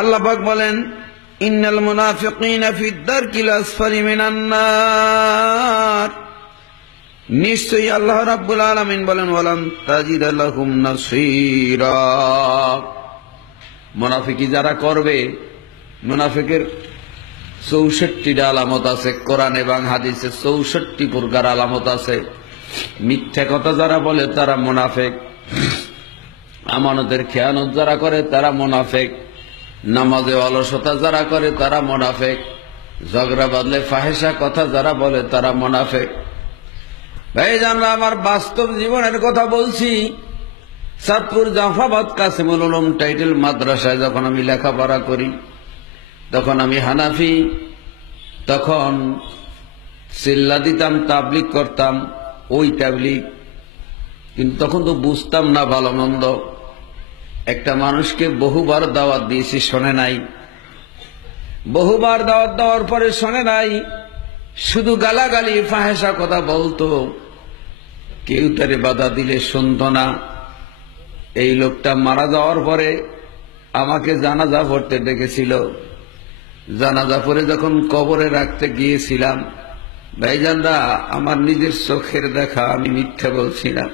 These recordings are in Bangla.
আল্লাহ পাক বলেন, ইন্নাল মুনাফিকিনা ফিদ দারকিল আসফালি মিনান নার। নিশ্চয়ই আল্লাহ রাব্বুল আলামিন বলেন, ওয়ালান তাজিদা লাহুম নাসীরা। মুনাফিকি যারা করবে, মুনাফিকের ৬৪টা আলামত আছে কোরআন এবং হাদিসে, ৬৪ প্রকার আলামত আছে। মিথ্যা কথা যারা বলে তারা মুনাফিক, আমানতের খেয়ানত যারা করে তারা মুনাফিক, নামাজে অলসতা যারা করে তারা মুনাফিক, ঝগড়া বাদলে ফাহেসা কথা যারা বলে তারা মুনাফিক। ভাইজানরা, আমার বাস্তব জীবনের কথা বলছি। চাঁদপুর জাফরাবাদ কাসিমুল উলুম টাইটেল মাদ্রাসায় যখন আমি লেখাপড়া করি, তখন আমি হানাফি, তখন চিল্লা দিতাম, তাবলিগ করতাম, ওই তাবলিগ। কিন্তু তখন তো বুঝতাম না ভালো মন্দ। একটা মানুষকে বহুবার দাওয়াত দিয়েছি, শোনে নাই। বহুবার দাওয়াত দেওয়ার পরে শোনে নাই, শুধু গালাগালি ফাহেসা কথা বলতো, কেউ তারে বাধা দিলে শুনত না। এই লোকটা মারা যাওয়ার পরে আমাকে জানাজা পড়তে ডেকেছিল। জানাজা পড়ে যখন কবরে রাখতে গিয়েছিলাম, ভাইজানরা, আমার নিজের চোখের দেখা, আমি মিথ্যা বলছি না।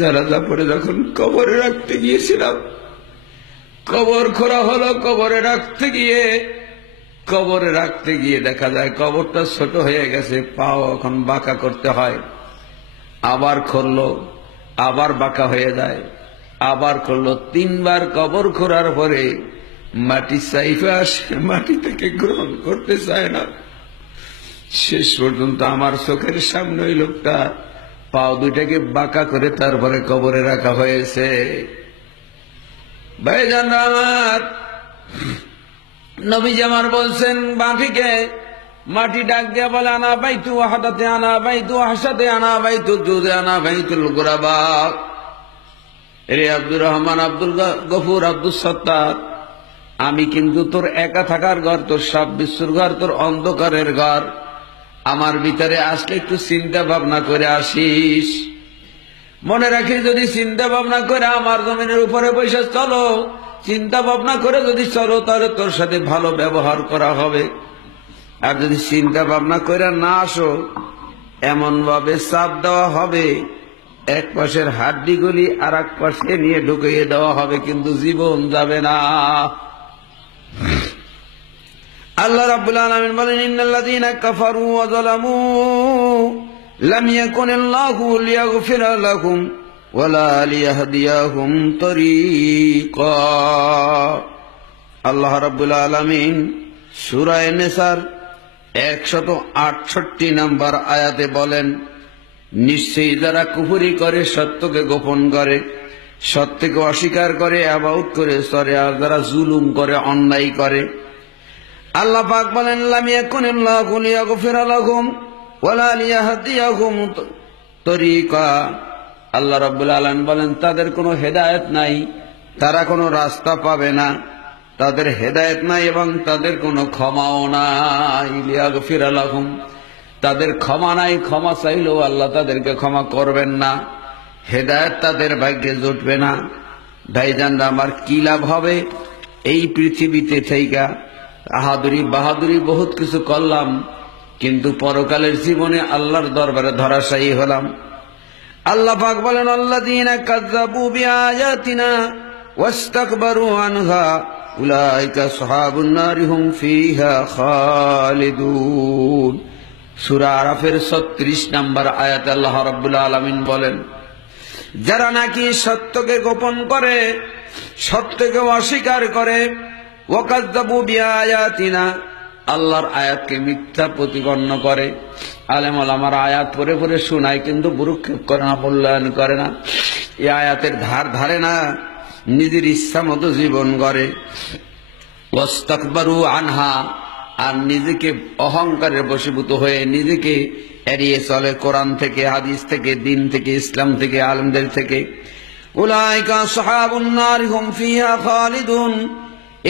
জানাজা পড়ে যখন কবরে রাখতে গিয়েছিলাম, কবর খোঁড়া হলো। কবরে রাখতে গিয়ে দেখা যায় কবরটা ছোট হয়ে গেছে, পাও এখন বাঁকা করতে হয়। আবার খুললো, আবার বাঁকা হয়ে যায়, আবার করলো। 3 বার কবর খোঁড়ার পরে মাটি চাইফে আসে, মাটি থেকে গ্রহণ করতে চায় না। শেষ পর্যন্ত আমার চোখের সামনে ওই লোকটা পাও দুইটাকে বাঁকা করে তারপরে কবরে রাখা হয়েছে। ভাইজানরা আমার, নবীজি আমার বলছেন, বাঁফিকে মাটি ডাক দিয়া বলে, আনা বাইতু ওয়াহাদাতে, আনা বাইতু হাসাতে, আনা বাইতু জুদে, আনা বাইতুল গুরাবা। রে আব্দুর রহমান, আব্দুল গফুর, আব্দুল সত্তার, আমি কিন্তু তোর একা থাকার ঘর, তোর সব বিশ্বর ঘর, তোর অন্ধকারের ঘর। আমার ভিতরে আসলে একটু চিন্তা ভাবনা করে আসিস। মনে রাখিস, যদি চিন্তা ভাবনা করে আমার জমিনের উপরে বসে চলো, চিন্তা ভাবনা করে যদি চলো, তাহলে তোর সাথে ভালো ব্যবহার করা হবে। আর যদি চিন্তা ভাবনা করে না আসো, এমন ভাবে চাপ দেওয়া হবে, এক পাশের হাড্ডিগুলি আর এক পাশে নিয়ে ঢুকিয়ে দেওয়া হবে, কিন্তু জীবন যাবে না। আল্লাহ রাব্বুল আলামিন বলেন, ইন্নাল্লাযীনা কাফারু ওয়া যালামু লাম ইয়াকুনিল্লাহু লিয়াগফিরা লাহুম ওয়ালা লিয়াহদিয়াহুম তরিকা। আল্লাহ রাব্বুল আলামিন সূরা নিসার 168 নম্বর আয়াতে বলেন, নিশ্চয়ই যারা কুফরি করে, সত্যকে গোপন করে, সত্যকে অস্বীকার করে, আবাউট করে চলে, আর যারা জুলুম করে, অন্যায় করে, আল্লাহ পাক বলেন, লাম ইয়াকুনিল্লাহু লিয়াগফিরা লাহুম ওয়ালা লিয়াহদিয়াহুম তরিকা। আল্লাহ রাব্বুল আলামিন বলেন, তাদের কোনো হেদায়েত নাই, তারা কোনো রাস্তা পাবে না, তাদের হেদায়েত নাই এবং তাদের কোনো ক্ষমাও নাই। লিয়াগফিরা লাহুম, তাদের ক্ষমা নাই, ক্ষমা চাইলেও আল্লাহ তাদেরকে ক্ষমা করবেন না, হেদায়েত তাদের ভাগ্যে জুটবে না। ভাইজানরা আমার, কি লাভ হবে এই পৃথিবীতে থেকে? বাহাদুরি বহুত কিছু করলাম, কিন্তু পরকালের জীবনে আল্লাহর দরবারে ধরাশায়ী হলাম। আল্লাহ পাক বলেন, আল্লাযীনা কাযযাবু বিআয়াতিনা ওয়াস্তাকবারু আনহা উলাইকা আসহাবুন নারি হুম ফিহা খালিদুন। সূরা আরাফের 36 নম্বর আয়াতে আল্লাহ রাব্বুল আলামিন বলেন, যারা নাকি সত্যকে গোপন করে, সত্যকে অস্বীকার করে, ওয়াকাযযাবু বিআয়াতিনা, আল্লাহর আয়াতকে মিথ্যা প্রতিপন্ন করে। আলেম ওলামার আয়াত পড়ে পড়ে শোনায়, কিন্তু ভ্রুক্ষেপ করে না, মূল্যায়ন করে না, এই আয়াতের ধার ধারে না, নিজের ইচ্ছা মতো জীবন গড়ে। ওয়াস্তাকবারু আনহা, আর নিজেকে অহংকারের বশীভূত হয়ে নিজেকে এড়িয়ে চলে কোরআন থেকে, হাদিস থেকে, দিন থেকে, ইসলাম থেকে, আলেমদের থেকে। উলাইকা আসহাবুন নারি হুম ফিহা খালিদুন,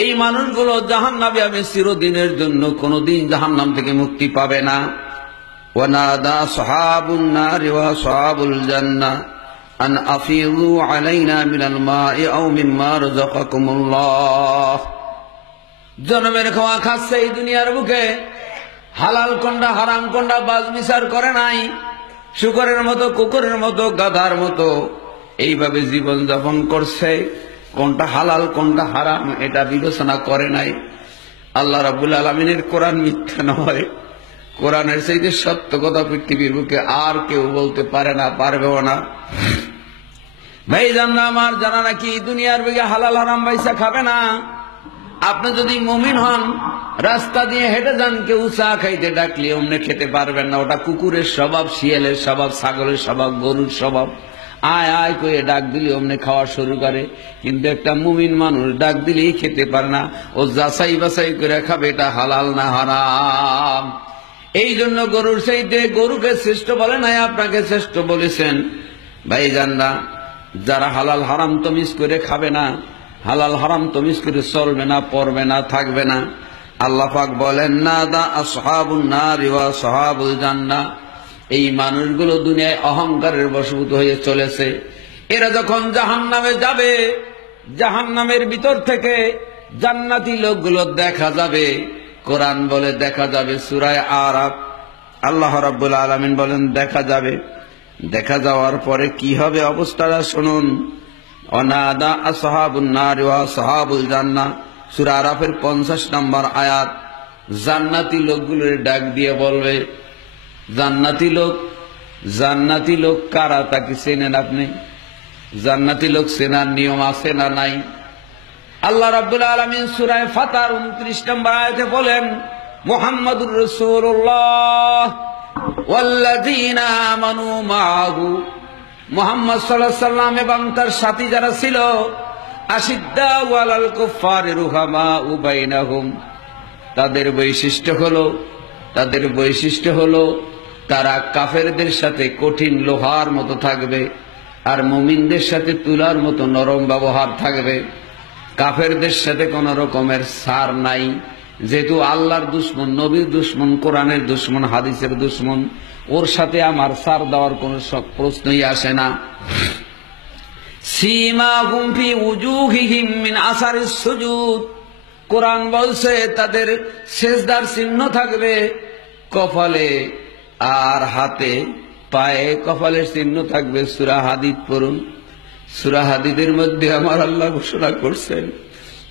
এই মানুষগুলো জাহান্নামে হবে চিরদিনের জন্য, কোনদিন জাহান্নাম থেকে মুক্তি পাবে না। ওয়ানাদা আসহাবুন নারি ওয়া আসহাবুল জান্নাহ, আন আফিযু আলাইনা মিনাল মা'i আও মিম্মা রাযাকাকুমুল্লাহ। জনমের খাওয়া খাচ্ছে এই দুনিয়ার বুকে, হালাল কোনটা হারাম কোনটা বাজবিচার করে নাই, শুকরের মতো কুকুরের মতো গাধার মতো এইভাবে জীবন যাপন করছে, কোনটা হালাল কোনটা হারাম এটা বিবেচনা করে নাই। আল্লাহ রাব্বুল আলামিনের কোরআন মিথ্যা নয়, কোরআনের চাইতে সত্য কথা পৃথিবীর বুকে আর কেউ বলতে পারে না, পারবেও না। ভাই জাননা আমার জানা নাকি দুনিয়ার বুকে হালাল হারাম পয়সা খাবে না। আপনি যদি মুমিন হন, রাস্তা দিয়ে হেঁটে যান, কেউ চা খাইতে ডাকলে অমনে খেতে পারবেন না। ওটা কুকুরের স্বভাব, শিয়ালের স্বভাব, ছাগলের স্বভাব, গরুর স্বভাব। আয় আয় করে ডাক দিলে অমনে খাওয়া শুরু করে। কিন্তু একটা মুমিন মানুষ ডাক দিলেই খেতে পারে না, ও যাচাই বাছাই করে খাবে এটা হালাল না হারাম। এই জন্য গরুর চাইতে গরুকে শ্রেষ্ঠ বলে নাই, আপনাকে শ্রেষ্ঠ বলেছেন। ভাই জাননা, যারা হালাল হারাম তমিজ করে খাবে না, হালাল হারাম তমিজ করে চলবে না, পড়বে না, থাকবে না, আল্লাহ পাক বলেন নাদা আসহাবুন নারি ওয়া আসহাবুল জান্নাহ। এই মানুষগুলো দুনিয়ায় অহংকারের বশভূত হয়ে চলেছে। এরা যখন জাহান্নামে যাবে, জাহান্নামের ভিতর থেকে জান্নাতি লোকগুলো দেখা যাবে। কোরআন বলে দেখা যাবে, সূরা আরাফ আল্লাহ রাব্বুল আলামিন বলেন দেখা যাবে। দেখা যাওয়ার পরে কি হবে অবস্থাটা শুনুন। অনাদা আসহাবুন নারি ওয়া আসহাবুল জান্নাহ, সূরা আরাফের 50 নম্বর আয়াত। জান্নাতি লোকগুলোর ডাক দিয়ে বলবে, জান্নাতি লোক কারা তা কি চেনেন আপনি? জান্নাতি লোক চেনার নিয়ম আছে না নাই? আল্লাহ রাব্বুল আলামিন সূরা ফাতার 29 নম্বর আয়াতে বলেন, মুহাম্মাদুর রাসূলুল্লাহ ওয়াল্লাযীনা আমানু মাআহু, মুহাম্মদ সাল্লাল্লাহু আলাইহি সাল্লাম এবং তার সাথী যারা ছিল, আশিদ্দাউ আলাল কুফফারি রুহামাউ বাইনাহুম, তাদের বৈশিষ্ট্য হলো তারা কাফেরদের সাথে কঠিন লোহার মতো থাকবে, আর মুমিনদের সাথে তুলার মতো নরম ব্যবহার থাকবে। কাফেরদের সাথে কোন রকমের ছাড় নাই, যেহেতু আল্লাহর দুশ্মন, নবীর দুশ্মন, কোরআনের দুশ্মন, হাদিসের দুশ্মন, ওর সাথে আমার ছাড় দেওয়ার কোন প্রশ্নই আসে না। সীমাহুম ফি উজুহিহিম মিন আসারিস সুজুদ, কোরআন বলছে তাদের সিজদার চিহ্ন থাকবে কপালে আর হাতে, পায়ে কপালের চিহ্ন থাকবে। সূরা হাদিদ পড়ুন, সূরা হাদিদের মধ্যে আমার আল্লাহ ঘোষণা করছেন,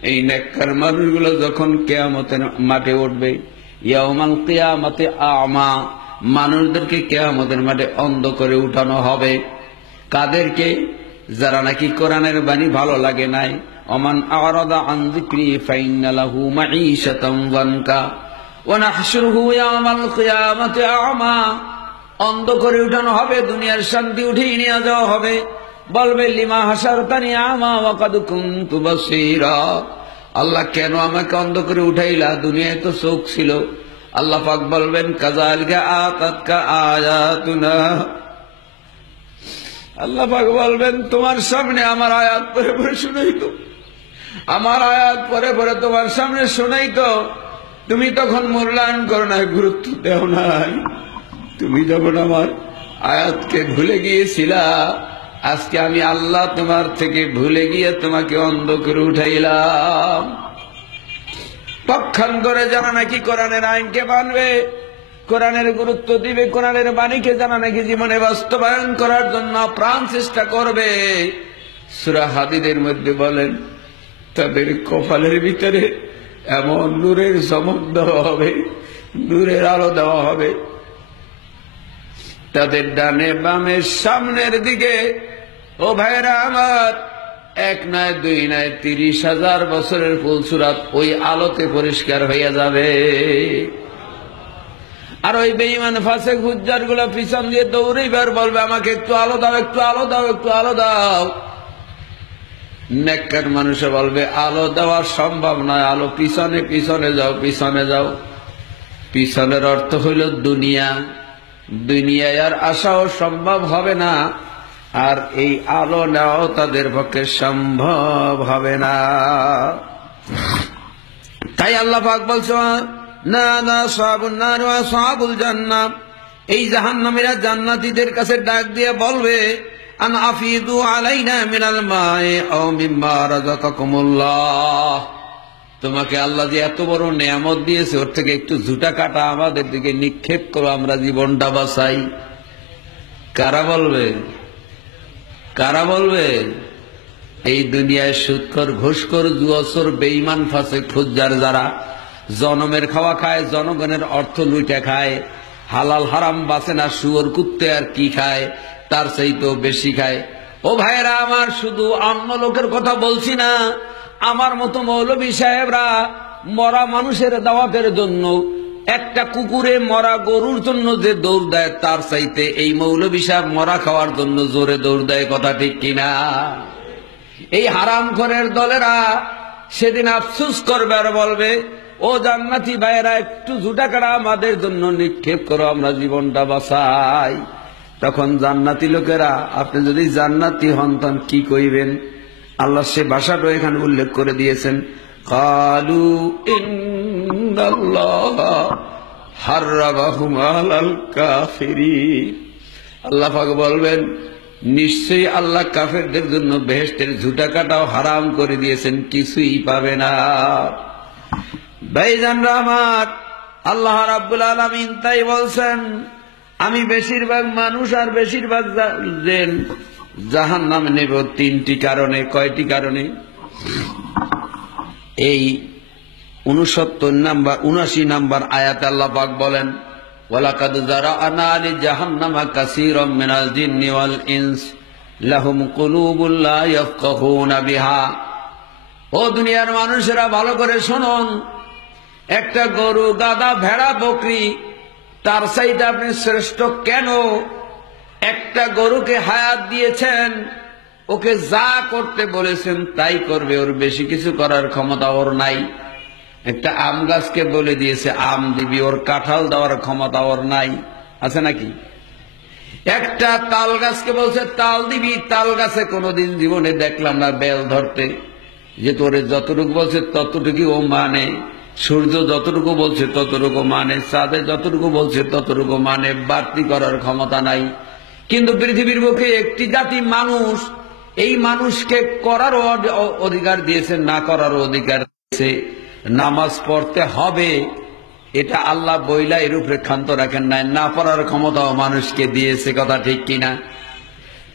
এই নেককার মানুষগুলো যখন কিয়ামতের মাঠে উঠবে, ইয়াউমাল কিয়ামতে আমা, মানুষদেরকে কিয়ামতের মাঠে অন্ধ করে উঠানো হবে। কাদেরকে? যারা নাকি কোরআনের বাণী ভালো লাগে নাই। ওমান আরাদা আন যিকরি ফাইন্না লাহু মাঈশাতান যানকা ওয়া নাহশুরুহু ইয়াওমাল কিয়ামাতি আমা, অন্ধ করে উঠানো হবে, দুনিয়ার শান্তি উঠিয়ে নিয়ে যাওয়া হবে। বলবে লিমা হাসারতানি আমা ওয়া কাদ কুনতু বাসীরা, আল্লাহ কেন আমাকে অন্ধ করে উঠাইলা, দুনিয়ায় তো চোখ ছিল। আল্লাহ পাক বলবেন কাযালিকা আতাতকা আয়াতুনা, আল্লাহ পাক বলবেন তোমার সামনে আমার আয়াত পড়ে পড়ে শুনাইতো, আমার আয়াত পড়ে পড়ে তোমার সামনে শুনাইতো, তুমি তখন মূল্যায়ন করো নাই, গুরুত্ব দেও নাই। তুমি যখন আমার আয়াতকে ভুলে গিয়েছিলা, আজকে আমি আল্লাহ তোমার থেকে ভুলে গিয়ে তোমাকে অন্ধ করে উঠাইলাম। পক্ষান্তরে যারা নাকি কোরআনের আইনকে মানবে, কোরআনের গুরুত্ব দিবে, কোরআনের বাণীকে যারা নাকি জীবনে বাস্তবায়ন করার জন্য প্রাণ চেষ্টা করবে, সূরা হাদিদের মধ্যে বলেন তাদের কপালের ভিতরে এমন নূরের চমক দেওয়া হবে, নূরের আলো দেওয়া হবে, তাদের ডানে বামে সামনের দিকে, ও ভাইরা আমার, এক নয় দুই নয় 30,000 বছরের ফুলসুরাত ওই আলোতে পরিষ্কার হয়ে যাবে। আর ওই বেঈমান ফাসিক হুজ্জার গুলো পিছন দিয়ে দৌড়াইবার বলবে আমাকে একটু আলো দাও, একটু আলো দাও, একটু আলো দাও। নেককার মানুষে বলবে আলো দেওয়া সম্ভব নয়, আলো পিছনে পিছনে যাও, পিছনে যাও। পিছনের অর্থ হইল দুনিয়া, দুনিয়ায় আর আসাও সম্ভব হবে না, আর এই আলো নেওয়াও তাদের পক্ষে সম্ভব হবে না। তাই আল্লাহ পাক বলছে না না সাহাবুন নার ওয়া সাহাবুল জান্নাহ, এই জাহান্নামীরা জান্নাতীদের কাছে ডাক দিয়ে বলবে আন আফিদু আলাইনা মিনাল মাই আও মিম্মা রাযাকাকুমুল্লাহ, তোমাকে আল্লাহ যে এত বড় নেয়ামত দিয়েছে ওর থেকে একটু ঝুটা কাটা আমাদের দিকে নিক্ষেপ করো, আমরা জীবনটা বাঁচাই। কারা বলবে? কারা বলবে? এই দুনিয়ায় সুদখোর, ঘুষখোর, জুয়াচোর, বেঈমান, ফাসিক, ফুজ্জার যারা জনমের খাওয়া খায়, জনগণের অর্থ লুটে খায়, হালাল হারাম বাঁচে না, শুয়োর কুত্তে আর কি খায়, তার চাইতেও বেশি খায়। ও ভাইরা আমার, শুধু অন্য লোকের কথা বলছি না, আমার মতো মৌলবী সাহেবরা মরা মানুষের দাওয়াতের জন্য, একটা কুকুরে মরা গরুর জন্য যে দৌড় দেয়, তার চাইতে এই মৌলবী সাহেব মরা খাওয়ার জন্য জোরে দৌড় দেয়। কথা ঠিক কিনা? এই হারামখোরের দলেরা সেদিন আফসোস করবে আর বলবে, ও জান্নাতি ভাইয়েরা, একটু ঝুটা কাটা আমাদের জন্য নিক্ষেপ করো, আমরা জীবনটা বাঁচাই। তখন জান্নাতি লোকেরা, আপনি যদি জান্নাতি হন তখন কি কইবেন? আল্লাহ সে ভাষাটা এখানে উল্লেখ করে দিয়েছেন। কালু ইন্নাল্লাহা হাররামাহুম আলাল কাফিরিন, আল্লাহ পাক বলবেন, নিশ্চয়ই আল্লাহ কাফেরদের জন্য বেহেশতের ঝুটা কাটাও হারাম করে দিয়েছেন, কিছুই পাবে না। ভাইজানরা আমার, আল্লাহ রাব্বুল আলামিন তাই বলছেন, আমি বেশিরভাগ মানুষ আর বেশিরভাগ জাহান্নামে নেব তিনটি কারণে। কয়টি কারণে? এই 79 নম্বর আয়াতে আল্লাহ পাক বলেন, ওয়ালাকাদ যারা'না লিজাহান্নামা কাসীরাম মিনাল জিন্নি ওয়াল ইনস লাহুম কুলুবুন লা ইয়াফকাহুনা বিহা। ও দুনিয়ার মানুষেরা, ভালো করে শুনুন, একটা গরু, গাধা, ভেড়া, বকরি, তার চাইতে আপনি শ্রেষ্ঠ কেন? একটা গরুকে হায়াত দিয়েছেন, ওকে যা করতে বলেছেন তাই করবে, ওর বেশি কিছু করার ক্ষমতা ওর নাই। একটা আম গাছকে বলে দিয়েছে আম দিবি, ওর কাঁঠাল দেওয়ার ক্ষমতা ওর নাই, আছে নাকি? একটা তাল গাছকে বলছে তাল দিবি, তাল গাছে কোনোদিন জীবনে দেখলাম না বেল ধরতে, যে তোরে যতটুকু বলছে ততটুকু ও মানে। সূর্য যতটুকু বলছে ততটুকু মানে, চাঁদে যতটুকু বলছে ততটুকু মানে, বাড়তি করার ক্ষমতা নাই। কিন্তু পৃথিবীর বুকে একটি জাতি মানুষ, এই মানুষকে করারও অধিকার দিয়েছে, না করারও অধিকার দিয়েছে। নামাজ পড়তে হবে, এটা আল্লাহ বইলা এর উপরে ক্ষান্ত রাখেন নাই, না পড়ার ক্ষমতাও মানুষকে দিয়েছে। কথা ঠিক কিনা?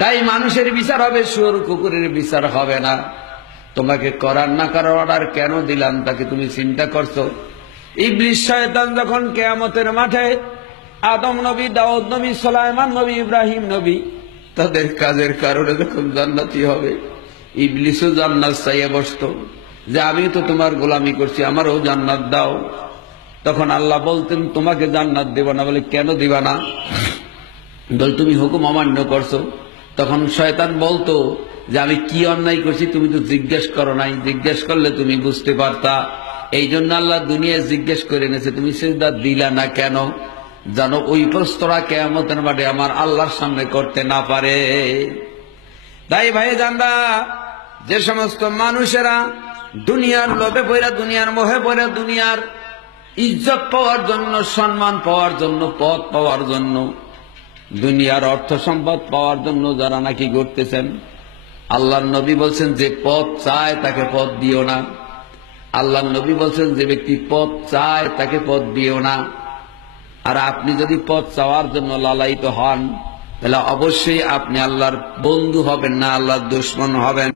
তাই মানুষের বিচার হবে, শুয়োর কুকুরের বিচার হবে না। তোমাকে করার না করার অর্ডার কেন দিলাম, তাকে তুমি চিন্তা করছো? ইবলিস শয়তান যখন কিয়ামতের মাঠে আদম নবী, দাউদ নবী, সুলাইমান নবী, ইব্রাহিম নবী তাদের কাজের কারণে যখন জান্নাতি হবে, ইবলিসও জান্নাত চাইয়ে বসতো, যে আমি তো তোমার গোলামি করছি, আমারও জান্নাত দাও। তখন আল্লাহ বলতেন, তোমাকে জান্নাত দেব না। বলে, কেন দিবা না? বল, তুমি হুকুম অমান্য করছো। তখন শয়তান বলতো যে আমি কি অন্যায় করছি তুমি তো জিজ্ঞেস করো নাই, জিজ্ঞেস করলে তুমি বুঝতে পারতা। এই জন্য আল্লাহ দুনিয়ায় জিজ্ঞেস করে এনেছে, তুমি সিজদা দিলা না কেন? জানো ওই প্রশ্নটা কিয়ামতের মাঠে আমার আল্লাহর সামনে করতে না পারে। তাই ভাই জানবা, যে সমস্ত মানুষেরা দুনিয়ার লোভে পড়া, দুনিয়ার মোহে পড়া, দুনিয়ার ইজ্জত পাওয়ার জন্য, সম্মান পাওয়ার জন্য, পদ পাওয়ার জন্য, দুনিয়ার অর্থ সম্পদ পাওয়ার জন্য যারা নাকি ঘুরতেছেন, আল্লাহর নবী বলছেন যে পদ চায় তাকে পদ দিও না। আল্লাহর নবী বলছেন যে ব্যক্তি পদ চায় তাকে পদ দিও না। আর আপনি যদি পদ চাওয়ার জন্য লালায়িত হন, তাহলে অবশ্যই আপনি আল্লাহর বন্ধু হবেন না, আল্লাহর দুশমন হবেন।